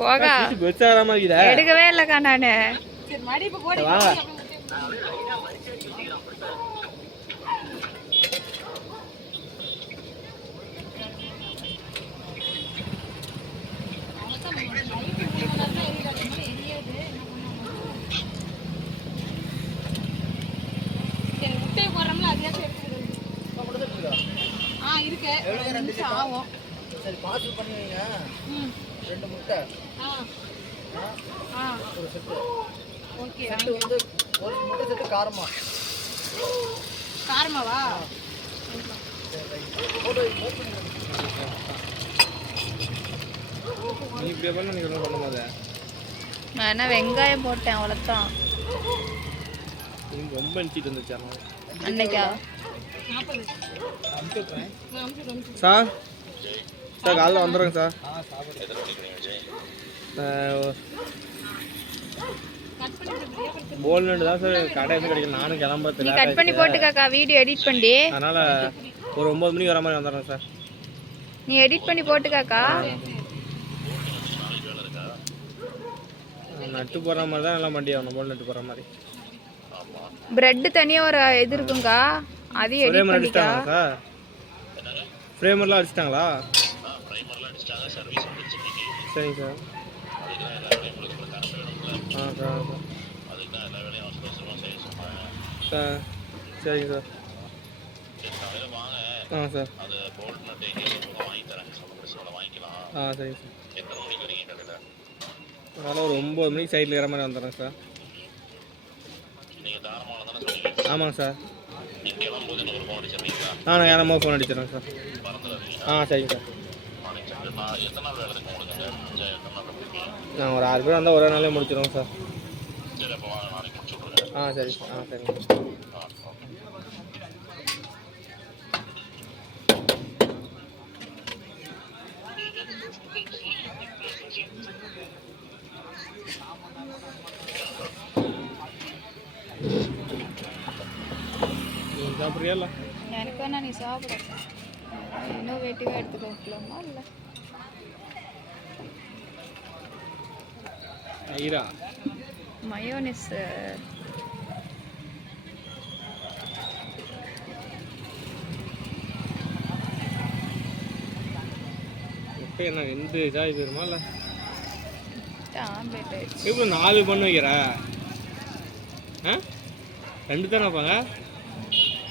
போகா எடுக்கவே இல்லக்கா நானு. சரி பார்சல் பண்ணுவீங்க. 2 முட்டை ஒரு செட்டு. ஓகே செட்டு வந்து ஒரு முட்டை செட்டு காரமாவா? நீ இப்படி பண்ண நீ ஒன்றும் பண்ண மாட்டே. நான் என்ன வெங்காயம் போட்டேன் அவ்வளோதான். நீ ரொம்ப நினச்சிட்டு வந்துச்சா அன்னைக்கா சார்? சார் காலைல வந்துடுறேங்க சார். போல்னு தான் சார் கடை எதுவும் கிடைக்கும். நானும் கிளம்புறது நீ கட் பண்ணி போட்டுக்காக்கா வீடியோ எடிட் பண்ணி. அதனால் ஒரு 9 மணிக்கு வர மாதிரி வந்துடுறேன் சார். நீ எடிட் பண்ணி போட்டுக்காக்கா. நட்டு போடுற மாதிரி தான் நல்லா வண்டி ஆகணும். போல் நட்டு போடுற மாதிரி. பிரெட் தனியாக ஒரு இது இருக்குங்கக்கா, அதையும் எடிட் பண்ணிக்கா. சார் ஃப்ரேமர்லாம் அடிச்சிட்டாங்களா? சரிங்க சார். சார் சரிங்க சார். சார் சரிங்க சார். அதனால் ஒரு 9 மணிக்கு சைடில் இருக்கிற மாதிரி வந்துடுறேன் சார். ஆமாங்க சார். நான் ஏனமோ ஃபோன் அடிச்சிடுறேன் சார். சரிங்க சார். நான் ஒரு 6 பேர் வந்தால் ஒரே நாளே முடிச்சிடுவோம் சார். சரி சார். சரிங்க. சாப்பிட்றியா? எனக்கு வேணா நீ சாப்பிட. இன்னோவேட்டிவாக எடுத்துக்கலாமா இல்லை? ஐரா மயோனிஸ் இப்போ என்ன 2 இதாக வருமா இல்லை? ஆம்லேட் ஆயிடுச்சு. இப்போ 4 பண்ணு வைக்கிற? 2 தானே வைப்பாங்க?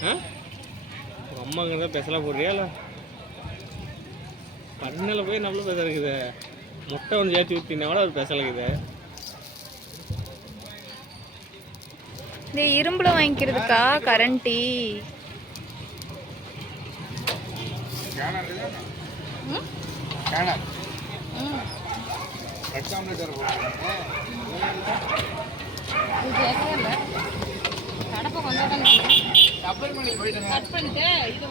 உங்கள் அம்மாங்க தான் பெசலாக போடுறியா இல்லை? பண்ணல போய் நம்மளும் பெசல் இருக்குது. முட்டை ஒன்று சேர்த்து ஊற்றினா கூட அது பெசல் இருக்குது. இந்த இரும்புல வாங்கிக்கிறதுக்கா கரண்டி? கடப்பை கொஞ்சம் தான் கட் பண்ணிட்டு